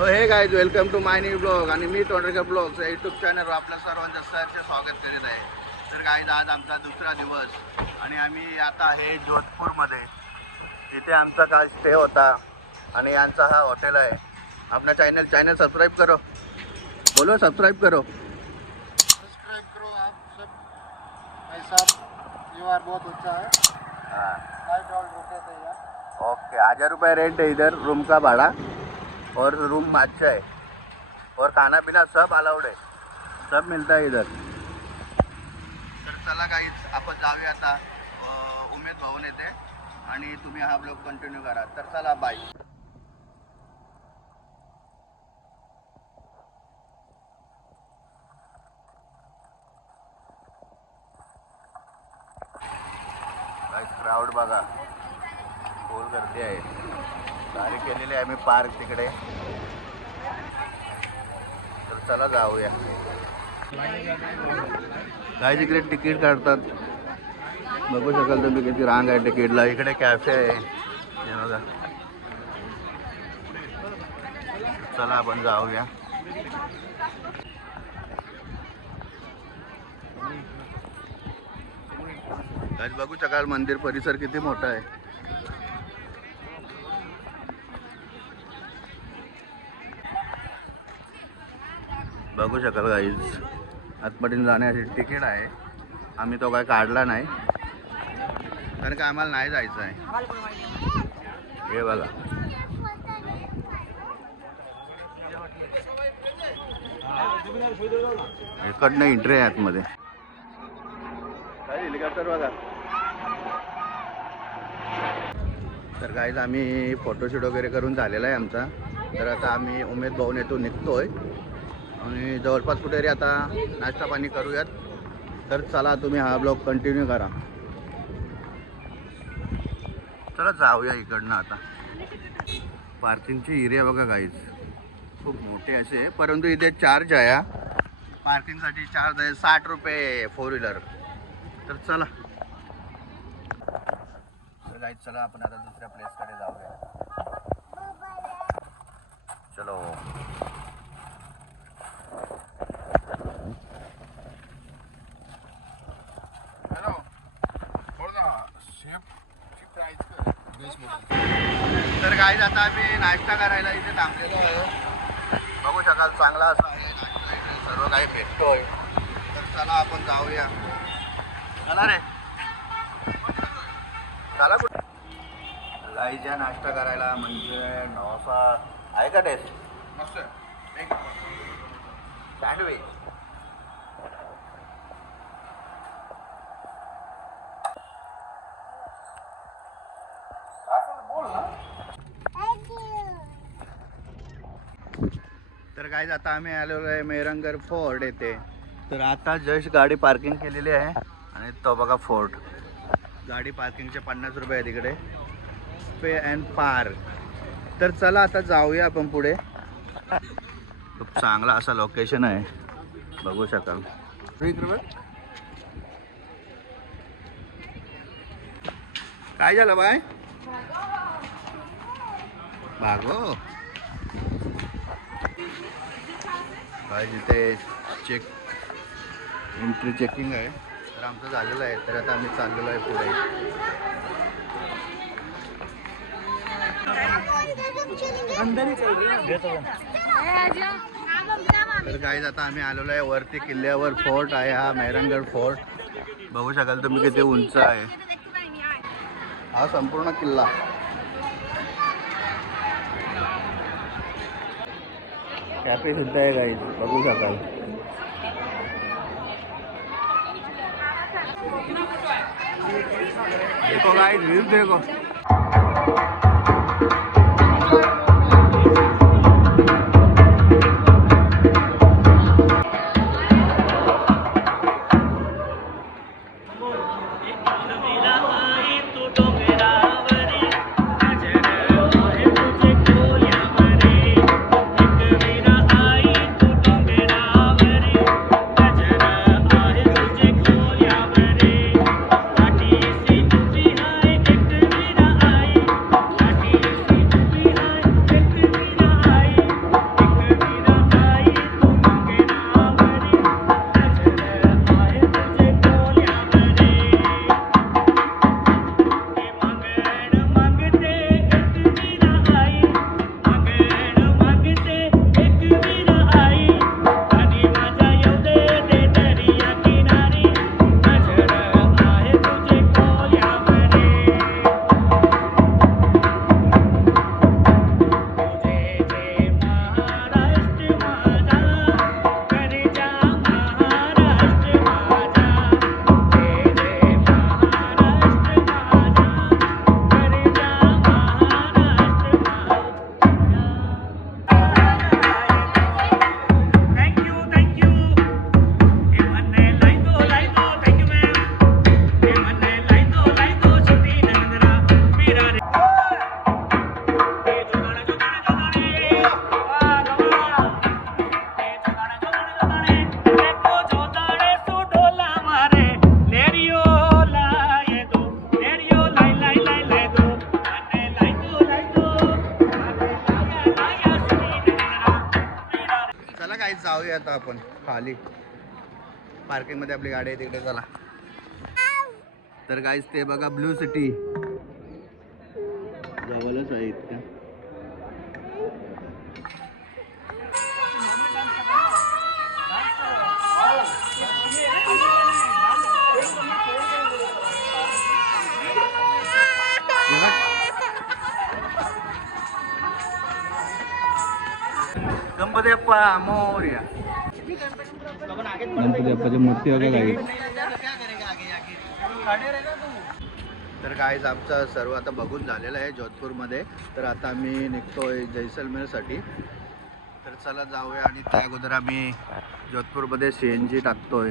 So hey guys welcome to my new blog आणि मी तोंडरकर blogs या यूट्यूब चॅनलवर आपल्या सर्वांचं सहर्ष स्वागत करीत आहे. तर गाईज आज आमचा दुसरा दिवस आणि आम्ही आता आहे जोधपूरमध्ये. इथे आमचा काल स्टे होता आणि यांचा हा हॉटेल आहे. अपना चैनल सब्सक्राइब करो, बोलो सब्सक्राइब करो. सब्सक्राइब करो आप सब भाई साहब, ये बार बहुत अच्छा है. हाँ लाइट ऑल रुके थे यार. ओके, 1000 रुपये रेंट है इधर रूम का भाड़ा और रूम अच्छा है और खाना पीना सब अलाउड है, सब मिलता है इधर. तर चला काहीच आपण जाऊया आता उमेद भवन येते आणि तुम्ही हा ब्लॉग कंटिन्यू करा. तर चला बाय. क्राऊड बघा, फुल गर्दी आहे. गाडी केलेली आहे आम्ही पार्क तिकडे. तर चला जाऊया. काय तिकडे तिकीट काढतात, बघू शकाल तुम्ही किती रांग आहे तिकीटला. इकडे कॅफे आहे हे बघा. चला आपण जाऊया. गाइस बघू शकाल मंदिर परिसर किती मोठा आहे. बघू शकाल गाईज आतमध्ये जाण्यासाठी तिकीट आहे. आम्ही तो काय काढला नाही कारण का आम्हाला नाही जायचं आहे. हे बघा इकडनं एंट्री आहे आतमध्ये. काय हेलिकॉप्टर बघा. तर गाईज आम्ही फोटोशूट वगैरे करून झालेला आहे आमचा. तर आता आम्ही उमेद भवन येथून निघतोय आणि जवळपास कुठेतरी आता नाश्ता पाणी करूयात. तर चला तुम्ही हा ब्लॉग कंटिन्यू करा. चला जाऊया इकडनं आता. पार्किंगची एरिया बघा गाईज खूप मोठे असे, परंतु इथे चार्ज आहे. पार्किंगसाठी चार्ज आहे 60 रुपये 4 व्हीलर. तर चला गाईज चला आपण आता दुसऱ्या प्लेसकडे जाऊया. चलो तर गाईज आता आम्ही नाश्ता करायला इथे थांबलेलो आहे. बघू शकाल चांगला असा आहे नाश्ता, इथे सर्व काही भेटतोय. तर चला आपण जाऊया. चला रे चला. कुठे गाईच्या नाश्ता करायला म्हणजे नवासा आहे का टेस्ट मस्त सँडविच. तर गाईज आता आम्ही आलेलो आहे मेहरंगगड फोर्ट येथे. तर आता जस्ट गाडी पार्किंग केलेली आहे आणि तो बघा फोर्ट. गाडी पार्किंगचे 50 रुपये आहे तिकडे, पे अँड पार्क. तर चला आता जाऊया आपण पुढे. खूप चांगला असा लोकेशन आहे बघू शकाल. काय झालं बाय भागो. काय तिथे एंट्री चेकिंग आहे. तर आमचं झालेलं आहे. तर आता आम्ही चाललेलो आहे पुढे. तर गाईज आता आम्ही आलेलो आहे वरती किल्ल्यावर. फोर्ट आहे हा मेहरंगगड फोर्ट. बघू शकाल तुम्ही किती उंच आहे हा संपूर्ण किल्ला. कॅफे सुद्धा आहे गाईज बघू शकाल. देखो गाइस व्यू देखो. जाऊया आता आपण खाली पार्किंग मध्ये आपली गाडी आहे तिकडे. चला. तर गाईज ते बघा ब्लू सिटी जवळच आहे इतकं. गणपती बाप्पा मोरया. गणपती बाप्पाची मूर्ती वगैरे काही. तर काहीच आमचं सर्व आता बघून झालेलं आहे जोधपूरमध्ये. तर आता आम्ही निघतोय जैसलमेरसाठी. तर चला जाऊया. आणि त्या अगोदर आम्ही जोधपूरमध्ये CNG टाकतोय.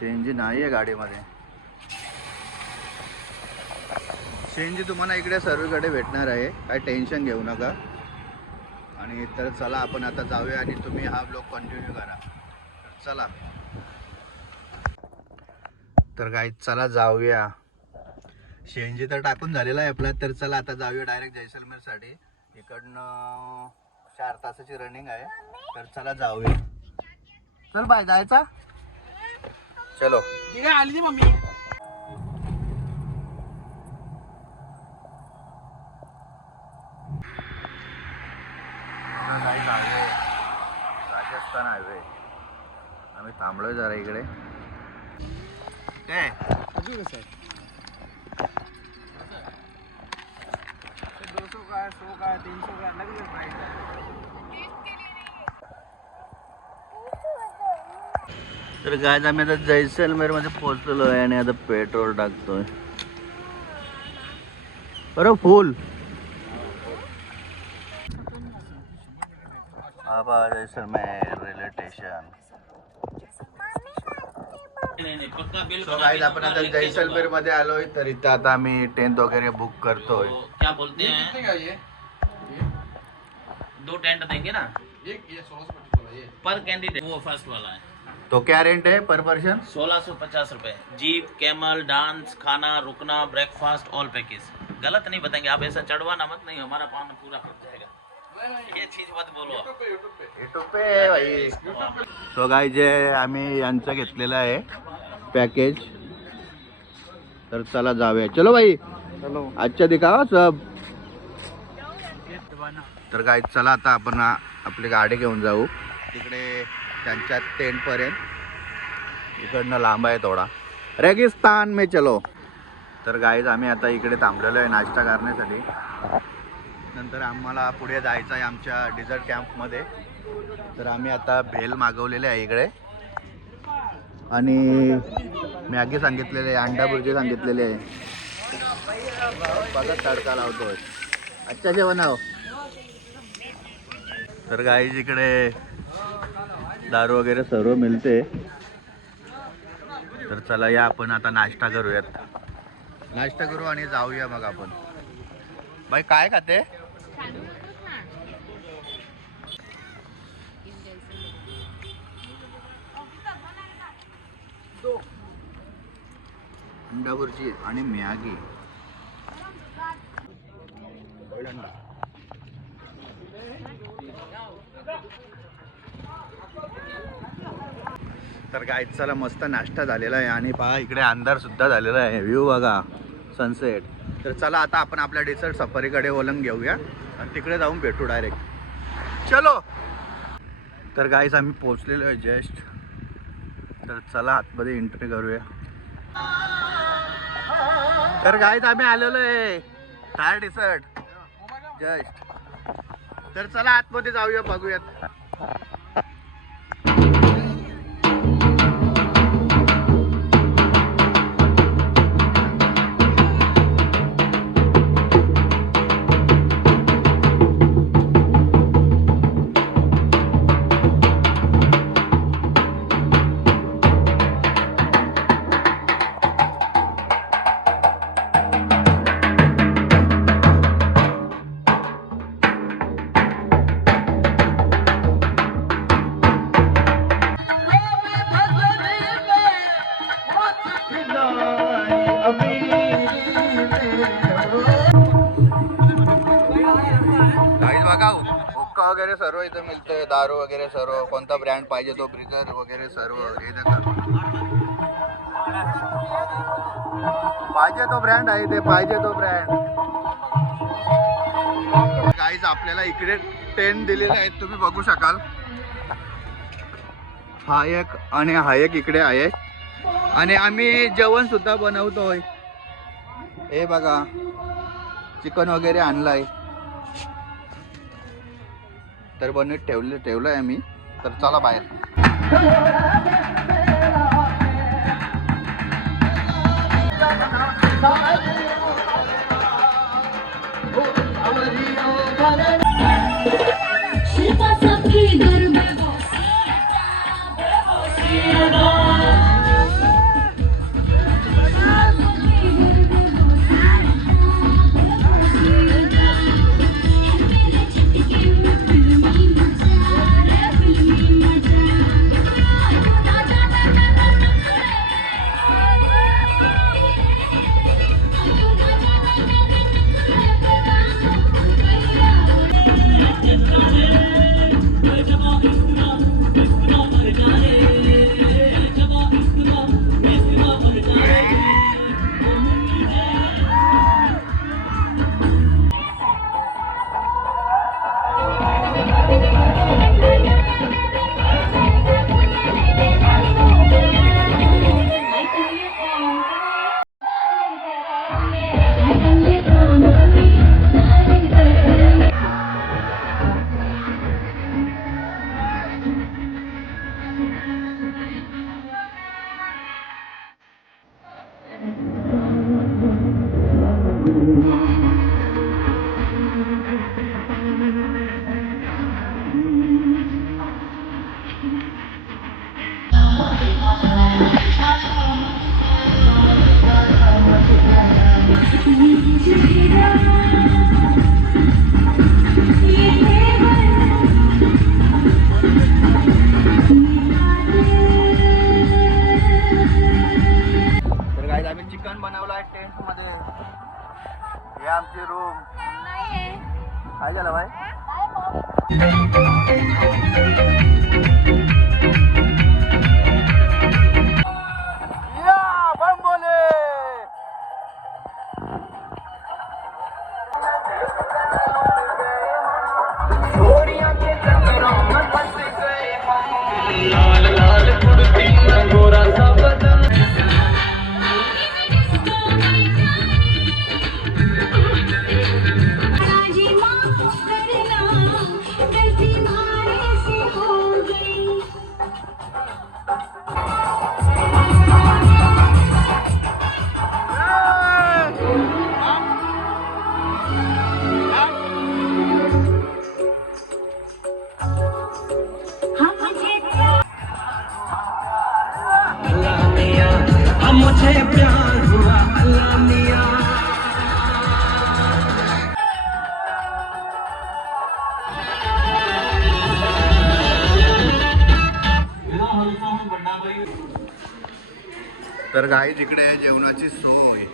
CNG नाही आहे गाडीमध्ये. CNG तुम्हाला इकडे सर्वीकडे भेटणार आहे, काही टेन्शन घेऊ नका. आणि तर चला आपण आता जाऊया आणि तुम्ही हा ब्लॉग कंटिन्यू करा. चला. तर काय चला जाऊया. CNG तर टाकून झालेला आहे आपला. तर चला आता जाऊया डायरेक्ट जैसलमेरसाठी. इकडनं 4 तासाची रनिंग आहे. तर चला जाऊया. चल बाय जायचा. चलो. आली मम्मी. राजस्थान हायवे. आम्ही थांबलोय जरा इकडे. काय 200 का 100 का 300 का अलग अलग प्राइस है. तर गायज आम्ही आता जैसलमेर मध्ये पोहोचलेलो आहे आणि आता पेट्रोल टाकतोय. बरं फुल. आबा Jaisalmer railway station. So guys, आपण आता जैसलमेर मध्ये आलोय. तर इथं आता आम्ही टेंट वगैरे बुक करतोय. क्या बोलते हैं, 2 टेंट देंगे ना पर कैंडिडेट. वो फर्स्ट वाला है. तो क्या रेंट है पर पर्सन? 1650 रुपए. जीप, कैमल, डांस, खाना, रुकना, ब्रेकफास्ट, ऑल पैकेज. गलत नहीं बताएंगे आप. ऐसा चढ़वाना मत, नहीं हमारा पान पूरा कट जाएगा. ये चीज मत बोलो. YouTube पे आहे भाई. तो गाय जे आम्ही यांचं घेतलेलं आहे पॅकेज. तर चला जाऊया. चलो भाई. चलो. आजच्या दिखावा सब. तर काय चला आता आपण आपली गाडी घेऊन जाऊ तिकडे त्यांच्या टेंट पर्यंत. इकडनं लांब आहे थोडा. रेगिस्तान में चलो. तर गाईज आम्ही आता इकडे थांबलेलो आहे नाश्ता करण्यासाठी. नंतर आम्हाला पुढे जायचं आहे आमच्या डिझर्ट कॅम्पमध्ये. तर आम्ही आता भेल मागवलेले आहे इकडे. आणि मॅगी सांगितलेले आहे, अंडा भुर्जी सांगितलेले आहे. बघा तडका लावतोय. अच्छा जेवण आहो. तर गाईज इकडे दारू वगैरे सर्व मिळते. तर चला या आपण आता नाश्ता करूयात. नाश्ता करू आणि जाऊया मग आपण. बाई काय खाते? अंडा भुर्जी आणि मॅगी. तर काय चला मस्त नाश्ता झालेला आहे. आणि पहा इकडे अंधार सुद्धा झालेला आहे. व्ह्यू बघा सनसेट. तर चला आता आपण आपल्या डेझर्ट सफारीकडे वळण घेऊया आणि तिकडे जाऊन भेटू डायरेक्ट. चलो. तर गाईस आम्ही पोहोचलेलो आहे जस्ट. तर चला आतमध्ये एंट्री करूया. तर गाईस आम्ही आलेलो आहे थार डेझर्ट जस्ट. तर चला आतमध्ये जाऊया बघूयात. वोडका वगैरे सर्व इथं मिळतंय, दारू वगैरे सर्व, कोणता ब्रँड पाहिजे तो, ब्रिजर वगैरे सर्व हे पाहिजे तो ब्रँड आहे, ते पाहिजे तो ब्रँड. गाईज आपल्याला इकडे टेंट दिलेले आहेत, तुम्ही बघू शकाल. हा एक आणि हा एक इकडे आहे. आणि आम्ही जेवण सुद्धा बनवतोय. हे बघा चिकन वगैरे आणलाय, तर बनवत ठेवलंय आम्ही. तर चला बाहेर. आम्ही चिकन बनवलं आहे टेंट मध्ये. हे आमची रूम. काय झालं बाय? तर गाईज इकडे आहे जेवणाची सोय.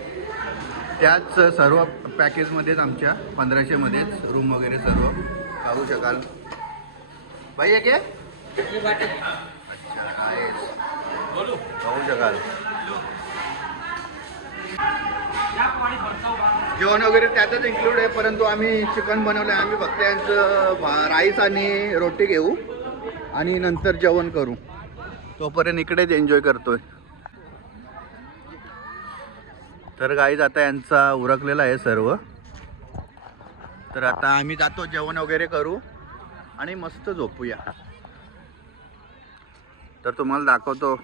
त्याच सर्व पॅकेजमध्येच आमच्या 1500 मध्येच रूम वगैरे सर्व पाहू शकाल. बाई आहे अच्छा पाहू शकाल. जेवण वगैरे त्यातच इन्क्लूड आहे, परंतु आम्ही चिकन बनवलं आहे. आम्ही फक्त यांचं राईस आणि रोटी घेऊ आणि नंतर जेवण करू. तोपर्यंत इकडेच एन्जॉय करतोय. तर गाईज आता यांचा उरकलेला आहे सर्व. तर आता आम्ही जातो, जेवण वगैरे करू आणि मस्त झोपूया. तर तुम्हाला दाखवतो.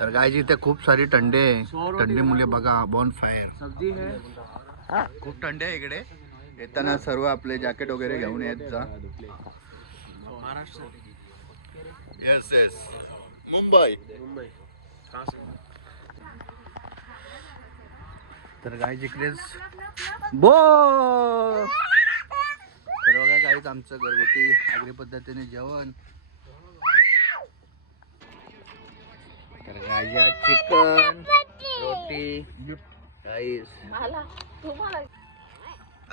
तर गाईज इथे खूप सारी थंडी आहे. थंडी मुले बघा बॉन फायर खूप थंडी आहे इकडे. येताना सर्व आपले जॅकेट वगैरे घेऊन येत जा. Yes yes Mumbai. तर गाईज इकडेच बो. तर बघा गाईज आमचं घरगुती आगरी पद्धतीने जेवण. तर गाईज चिकन रोटी गाईज.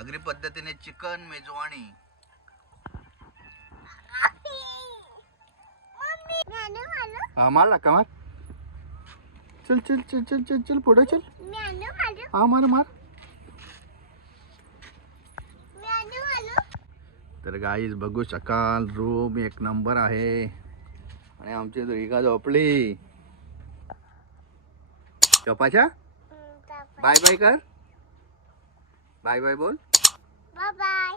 आगरी पद्धतीने चिकन मेजवानी. हा मार टाका मार. चल चल चल चल चल चल पुढे चल. हा मार मार. तर गाईज बघू शकाल रूम एक नंबर आहे आणि आमची दुर्गा झोपली. चपाच्या बाय बाय कर. बाय बाय बोल. Bye bye.